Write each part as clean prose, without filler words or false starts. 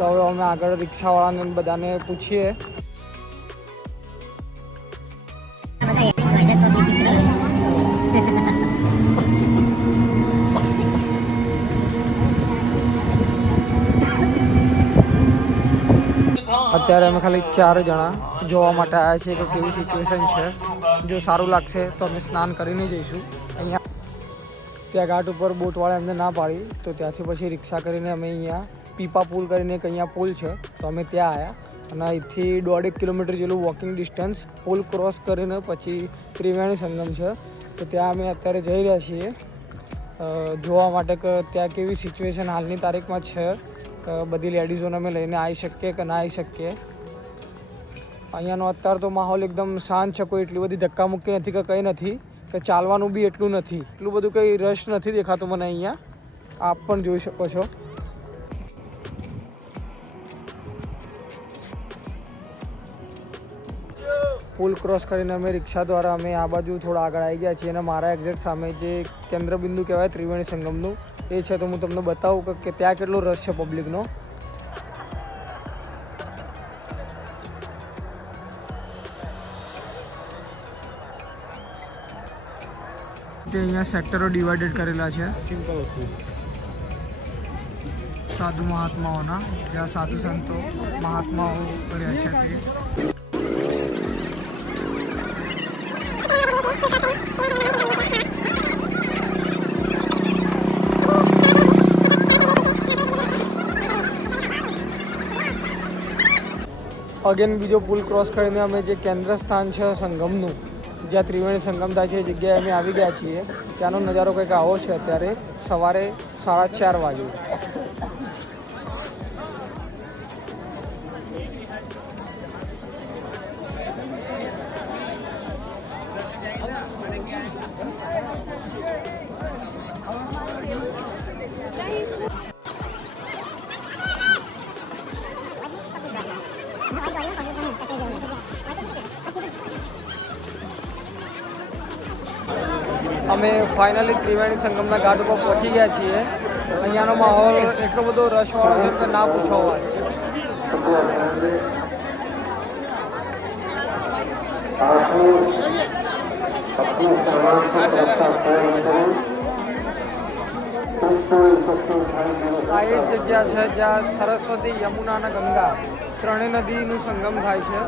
તો હવે અમે આગળ રિક્ષાવાળાને બધાને પૂછીએ. અત્યારે અમે ખાલી 4 જણા જોવા માટે આવ્યા છીએ કે કેવી સિચ્યુએશન છે. જો સારું લાગશે તો અમે સ્નાન કરીને જઈશું. અહીંયા ત્યાં ઘાટ ઉપર બોટવાળા એમને ના પાડી તો ત્યાંથી પછી રિક્ષા કરીને અમે અહીંયા પીપા પુલ કરીને એક અહીંયા પુલ છે તો અમે ત્યાં આવ્યા અને અહીંથી 1.5 કિલોમીટર જેટલું વોકિંગ ડિસ્ટન્સ પુલ ક્રોસ કરીને પછી ત્રિવેણી સંગમ છે તો ત્યાં અમે અત્યારે જઈ રહ્યા છીએ જોવા માટે કે ત્યાં કેવી સિચ્યુએશન હાલની તારીખમાં છે. બધી લેડીઝોને અમે લઈને આવી શકીએ કે ના આવી શકીએ. અહીંયાનો અત્યારે તો માહોલ એકદમ શાંત છે. કોઈ એટલી બધી ધક્કામુક્કી નથી કે કંઈ નથી કે ચાલવાનું બી એટલું નથી. એટલું બધું કંઈ રશ નથી દેખાતું મને અહીંયા. આપ પણ જોઈ શકો છો. પુલ ક્રોસ કરીને અમે રિક્ષા દ્વારા અમે આ બાજુ થોડા આગળ આવી ગયા છીએ અને મારા એક્ઝેક્ટ સામે જે કેન્દ્રબિંદુ કહેવાય ત્રિવેણી સંગમનું એ છે તો હું તમને બતાવું કે ત્યાં કેટલો રશ છે પબ્લિકનો. તે અહીંયા સેક્ટરો ડિવાઇડેડ કરેલા છે સાધુ મહાત્માઓના, જ્યાં સાધુ સંતો મહાત્માઓ કર્યા છે તે. અગેન બીજો પુલ ક્રોસ કરીને અમે જે કેન્દ્ર સ્થાન છે સંગમનું, જ્યાં ત્રિવેણી સંગમ થાય છે એ જગ્યાએ અમે આવી ગયા છીએ. ત્યાંનો નજારો કંઈક આવો છે. અત્યારે સવારે 4:30 વાગે. અમે ફાઇનલી ત્રિવેણી સંગમના ઘાટ ઉપર પહોંચી ગયા છીએ. અહીંયાનો માહોલ એટલો બધો રશવાળો છે કે ના પૂછો વાત. આ એ જ જગ્યા છે જ્યાં સરસ્વતી, યમુના અને ગંગા ત્રણેય નદીનું સંગમ થાય છે.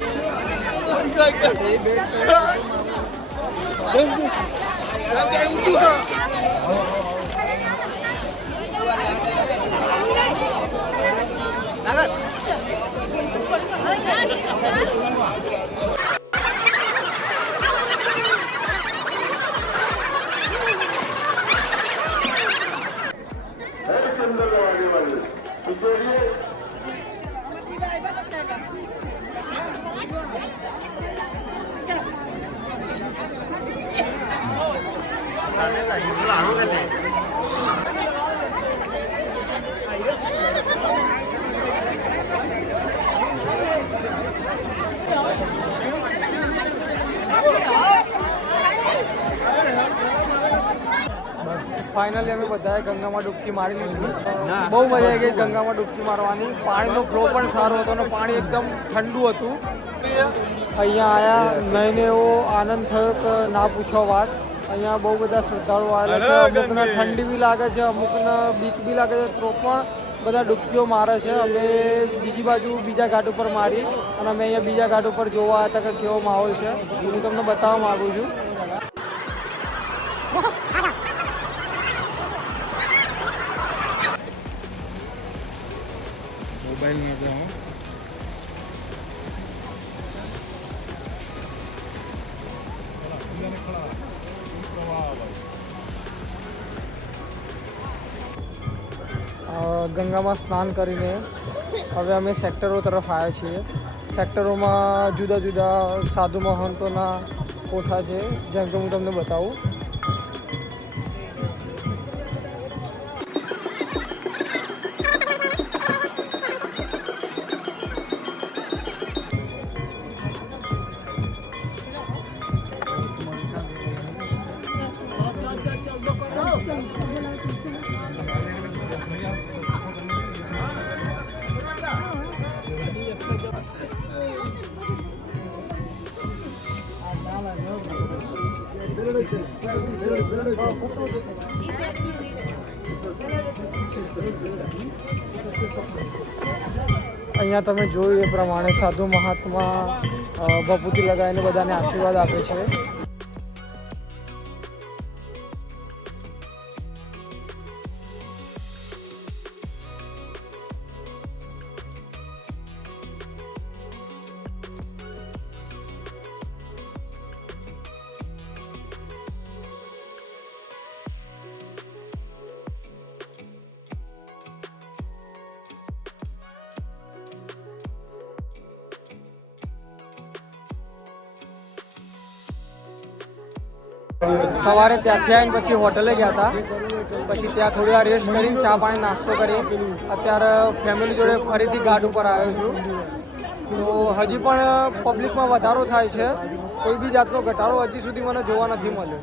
ફાઇનલી અમે બધાએ ગંગામાં ડૂબકી મારી લીધી. બહુ મજા આવી ગઈ ગંગામાં ડૂબકી મારવાની. પાણીનો ફ્લો પણ સારો હતો અને પાણી એકદમ ઠંડુ હતું. અહીંયા આવ્યા નહીને એવો આનંદ થયો કે ના પૂછો વાત. અહીંયા બહુ બધા શ્રદ્ધાળુઓ આવેલા છે. અમુકને ઠંડી બી લાગે છે, અમુકને બીક બી લાગે છે, તો પણ બધા ડૂબકીઓ મારે છે. અમે બીજી બાજુ બીજા ઘાટ ઉપર મારી અને અમે અહીંયા બીજા ઘાટ ઉપર જોવા હતા કે કેવો માહોલ છે. હું તમને બતાવવા માગું છું. ગંગામાં સ્નાન કરીને હવે અમે સેક્ટરો તરફ આવ્યા છીએ. સેક્ટરોમાં જુદા જુદા સાધુ મહંતોના કોઠા છે, જેમ કે હું તમને બતાવું. અહીંયા તમે જોયું એ પ્રમાણે સાધુ મહાત્મા ભભૂતિ લગાવીને બધાને આશીર્વાદ આપે છે. સવારે ત્યાંથી આવીને પછી હોટલે ગયા હતા. પછી ત્યાં થોડી વાર રેસ્ટ કરીને ચા પાણી નાસ્તો કરી અત્યારે ફેમિલી જોડે ફરીથી ઘાટ ઉપર આવ્યો છું. તો હજી પણ પબ્લિકમાં વધારો થાય છે, કોઈ બી જાતનો ઘટાડો હજી સુધી મને જોવા નથી મળ્યો.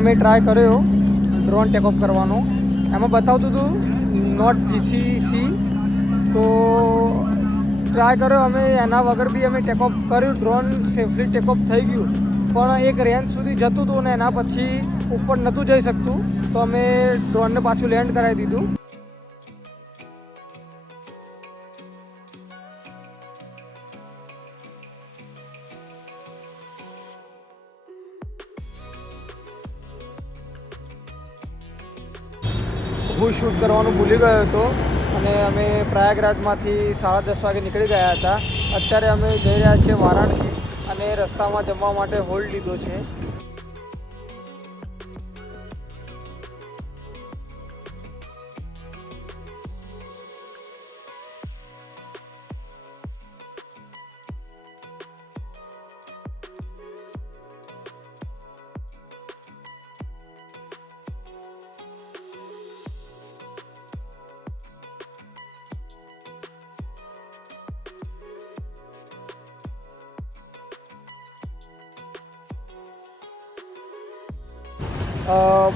અમે ટ્રાય કર્યો ડ્રોન ટેકઓફ કરવાનો. એમાં બતાવતું હતું નોટ જીસીસી, તો ટ્રાય કર્યો અમે. એના વગર બી અમે ટેકઓફ કર્યું. ડ્રોન સેફલી ટેકઓફ થઈ ગયું, પણ એક રેન્જ સુધી જતું હતું ને એના પછી ઉપર નહોતું જઈ શકતું. તો અમે ડ્રોનને પાછું લેન્ડ કરાવી દીધું. હું શૂટ કરવાનું ભૂલી ગયો હતો અને અમે પ્રયાગરાજમાંથી 10:30 વાગે નીકળી ગયા હતા. અત્યારે અમે જઈ રહ્યા છીએ વારાણસી અને રસ્તામાં જમવા માટે હોલ્ડ લીધો છે.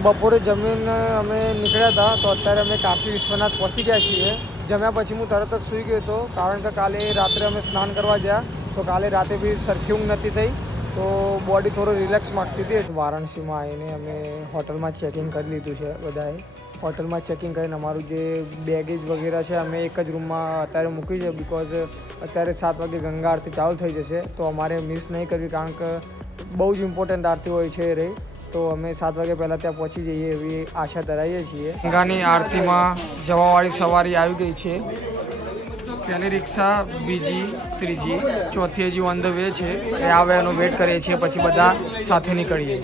બપોરે જમીને અમે નીકળ્યા હતા. તો અત્યારે અમે કાશી વિશ્વનાથ પહોંચી ગયા છીએ. જમ્યા પછી હું તરત જ સૂઈ ગયો હતો, કારણ કે કાલે રાત્રે અમે સ્નાન કરવા ગયા તો કાલે રાતે બી સરખી ઊંઘ નથી થઈ, તો બોડી થોડો રિલેક્સ માગતી હતી. વારાણસીમાં આવીને અમે હોટલમાં ચેકિંગ કરી લીધું છે બધાએ. હોટલમાં ચેકિંગ કરીને અમારું જે બેગેજ વગેરે છે અમે એક જ રૂમમાં અત્યારે મૂકી છે, બિકોઝ અત્યારે 7 વાગે ગંગા આરતી ચાલુ થઈ જશે, તો અમારે મિસ નહીં કરવી, કારણ કે બહુ જ ઇમ્પોર્ટન્ટ આરતી હોય છે એ રહી. તો અમે 7 વાગે પહેલાં ત્યાં પહોંચી જઈએ એવી આશા ધરાવીએ છીએ. ગંગાની આરતીમાં જવાવાળી સવારી આવી ગઈ છે. પહેલી રિક્ષા, બીજી, ત્રીજી, ચોથી હજી ઓન ધ વે છે. એ આવે એનો વેટ કરીએ છીએ, પછી બધા સાથે નીકળીએ.